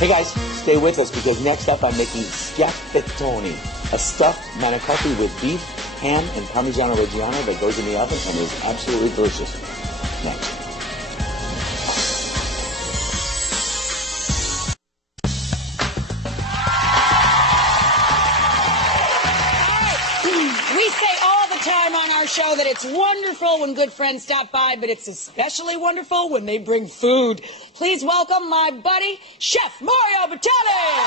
Hey guys, stay with us because next up I'm making schiaffettoni, a stuffed manicotti with beef, ham, and Parmigiano Reggiano that goes in the oven and is absolutely delicious. Next. We say all the time on our show that it's wonderful when good friends stop by, but it's especially wonderful when they bring food. Please welcome my buddy, Chef Mario Batali.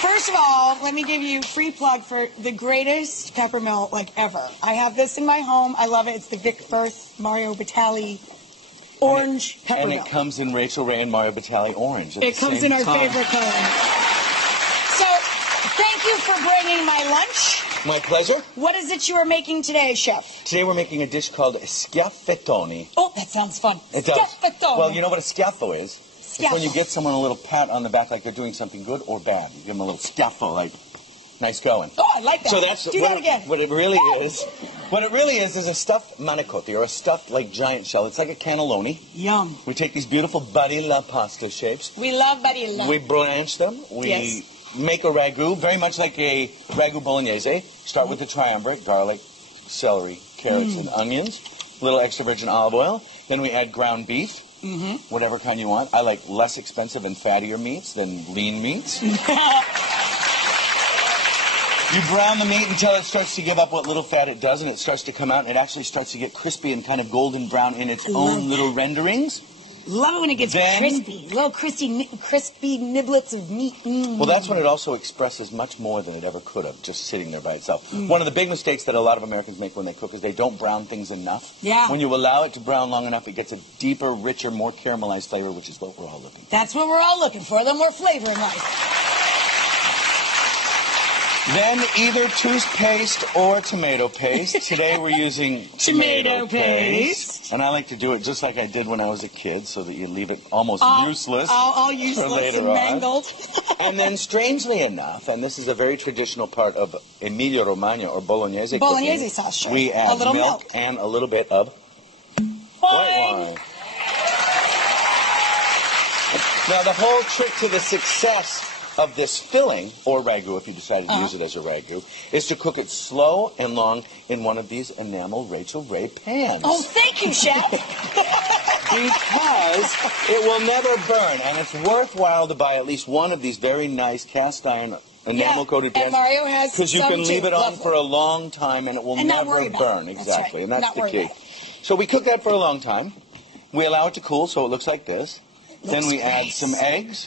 First of all, let me give you a free plug for the greatest peppermill like ever. I have this in my home. I love it. It's the Vic Firth Mario Batali orange peppermill. And it comes in Rachael Ray and Mario Batali orange. It comes in our favorite color. So, thank you for bringing my lunch. My pleasure. What is it you are making today, Chef? Today we're making a dish called schiaffettoni. Oh, that sounds fun. It does. Schiaffettoni. Well, you know what a schiaffo is? It's when you get someone a little pat on the back like they're doing something good or bad. You give them a little schiaffo, like, nice going. Oh, I like that. So that's Do that again. What it really is. What it really is a stuffed manicotti, or a stuffed, like, giant shell. It's like a cannelloni. Yum. We take these beautiful Barilla pasta shapes. We love Barilla. We blanch them. We make a ragu, very much like a ragu bolognese. Start with the triumvirate, garlic, celery, carrots, and onions. A little extra virgin olive oil. Then we add ground beef. Whatever kind you want. I like less expensive and fattier meats than lean meats. You brown the meat until it starts to give up what little fat it does, and it starts to come out, and it actually starts to get crispy and kind of golden brown in its own little renderings. Love it when it gets crispy. Little crispy niblets of meat. Well, that's when it also expresses much more than it ever could have, just sitting there by itself. One of the big mistakes that a lot of Americans make when they cook is they don't brown things enough. Yeah. When you allow it to brown long enough, it gets a deeper, richer, more caramelized flavor, which is what we're all looking for. That's what we're all looking for, the more flavor in life. Then either toothpaste or tomato paste. Today we're using tomato paste. And I like to do it just like I did when I was a kid, so that you leave it almost useless. All useless and mangled. And then, strangely enough, and this is a very traditional part of Emilia Romagna or Bolognese cooking, sauce, sure. We add a little milk and a little bit of white wine. Now, the whole trick to the success of this filling, or ragu if you decided to use it as a ragu, is to cook it slow and long in one of these enamel Rachael Ray pans. Oh, thank you, Chef. Because it will never burn, and it's worthwhile to buy at least one of these very nice cast iron enamel-coated pans. And Mario has because you can leave it on for a long time, and it will never burn. Exactly, and that's the key. So we cook that for a long time. We allow it to cool, so it looks like this. Then we add some eggs.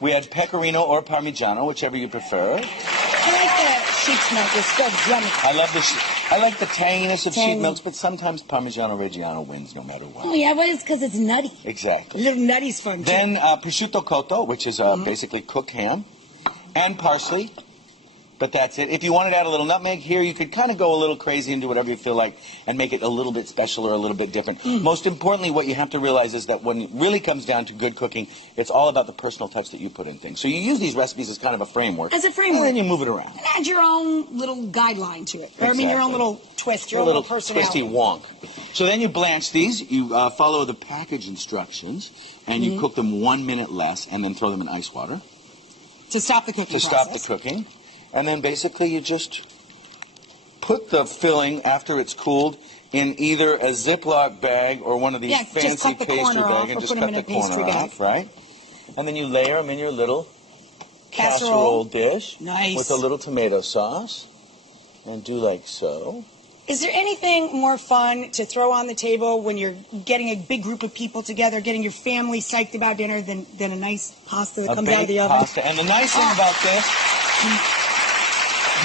We add pecorino or parmigiano, whichever you prefer. I like the sheep's milk. It's so yummy. I like the tanginess of sheep milks, but sometimes Parmigiano Reggiano wins no matter what. Oh, yeah, but it's because it's nutty. Exactly. A little nutty's fun, too. Then prosciutto cotto, which is basically cooked ham, and parsley. But that's it. If you wanted to add a little nutmeg here, you could kind of go a little crazy and do whatever you feel like and make it a little bit special or a little bit different. Most importantly, what you have to realize is that when it really comes down to good cooking, it's all about the personal touch that you put in things. So you use these recipes as kind of a framework. As a framework. And then you move it around. And add your own little guideline to it. Or, I mean, your own little twist, your own little personality. Twisty wonk. So then you blanch these. You follow the package instructions, and you cook them 1 minute less, and then throw them in ice water. To stop the cooking process. Stop the cooking. And then basically you just put the filling after it's cooled in either a Ziploc bag or one of these fancy pastry bags and just cut the corner off, right? And then you layer them in your little casserole dish with a little tomato sauce and do like so. Is there anything more fun to throw on the table when you're getting a big group of people together, getting your family psyched about dinner than a nice pasta that comes out of the oven? Pasta. And the nice thing about this,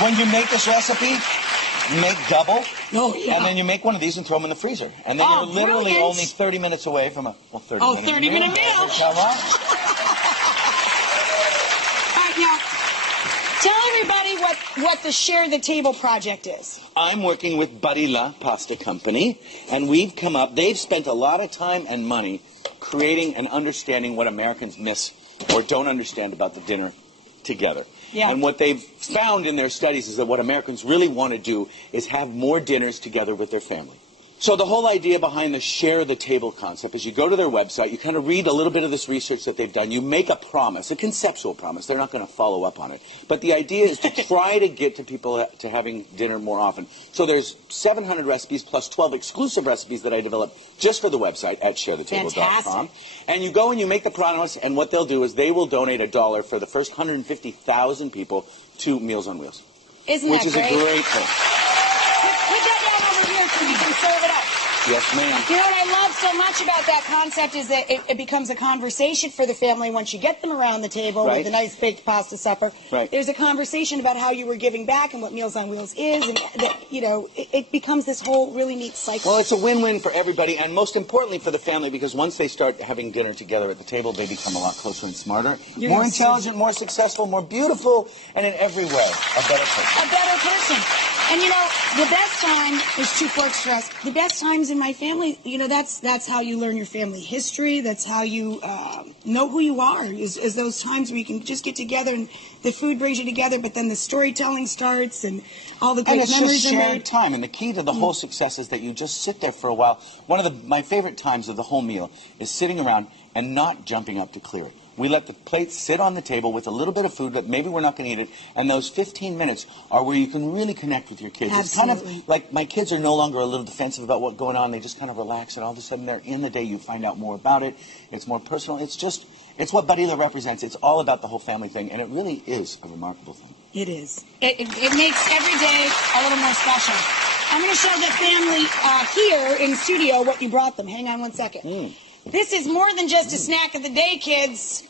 when you make this recipe, make double. Oh, yeah. And then you make one of these and throw them in the freezer. And then you're literally only 30 minutes away from a 30-minute meal. Come on. All right, now, tell everybody what the Share the Table project is. I'm working with Barillas Pasta Company, and we've come up, they've spent a lot of time and money creating and understanding what Americans miss or don't understand about the dinner together. Yeah. And what they've found in their studies is that what Americans really want to do is have more dinners together with their family. So the whole idea behind the Share the Table concept is you go to their website, you kind of read a little bit of this research that they've done, you make a promise, a conceptual promise. They're not going to follow up on it. But the idea is to try to get to people to having dinner more often. So there's 700 recipes plus 12 exclusive recipes that I developed just for the website at sharethetable.com. And you go and you make the promise, and what they'll do is they will donate $1 for the first 150,000 people to Meals on Wheels. Isn't that great? Which is a great thing. Put that down over here so we can serve it up. Yes, ma'am. You know what I love so much about that concept is that it becomes a conversation for the family once you get them around the table with a nice baked pasta supper. Right. There's a conversation about how you were giving back and what Meals on Wheels is, and that, you know, it becomes this whole really neat cycle. Well, it's a win-win for everybody, and most importantly for the family, because once they start having dinner together at the table, they become a lot closer and smarter, more intelligent, more successful, more beautiful, and in every way, a better person. A better person. And, you know, the best time, there's 2 forks for us, the best times in my family, you know, that's how you learn your family history. That's how you know who you are, is those times where you can just get together and the food brings you together, but then the storytelling starts and all the great memories are made. And it's just shared time. And the key to the whole success is that you just sit there for a while. One of my favorite times of the whole meal is sitting around and not jumping up to clear it. We let the plate sit on the table with a little bit of food, but maybe we're not going to eat it. And those 15 minutes are where you can really connect with your kids. Absolutely. It's kind of like my kids are no longer a little defensive about what's going on. They just kind of relax, and all of a sudden they're in the day. You find out more about it. It's more personal. It's what Barillas represents. It's all about the whole family thing, and it really is a remarkable thing. It is. It makes every day a little more special. I'm going to show the family here in studio what you brought them. Hang on one second. This is more than just a snack of the day, kids.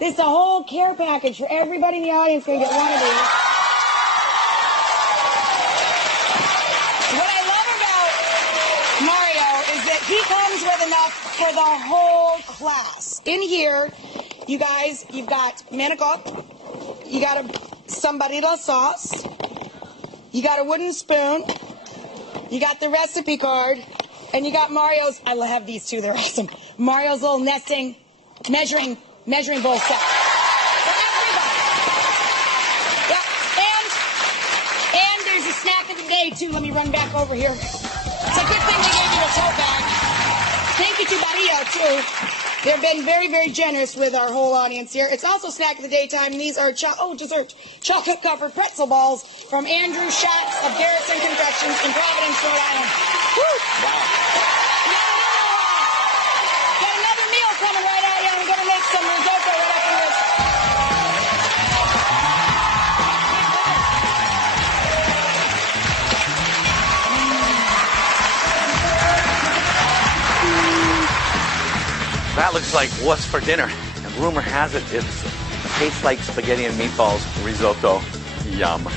This is a whole care package for everybody in the audience. Going to get one of these. What I love about Mario is that he comes with enough for the whole class. In here, you guys, you've got manicotti, you got some Barillas sauce, you got a wooden spoon, you got the recipe card, and you got Mario's, I have these two, they're awesome, Mario's little nesting, measuring bowl set. For everybody. Yeah, and there's a snack of the day, too. Let me run back over here. It's a good thing they gave you a tote bag. Thank you to Barillas, too. They've been very, very generous with our whole audience here. It's also snack of the daytime. These are, dessert, chocolate-covered pretzel balls from Andrew Schatz of Garrison Confections in Providence, Rhode Island. Woo! Wow. Got another meal coming right out here. I'm going to make some risotto right after this. That looks like what's for dinner. And rumor has it tastes like spaghetti and meatballs risotto. Yum.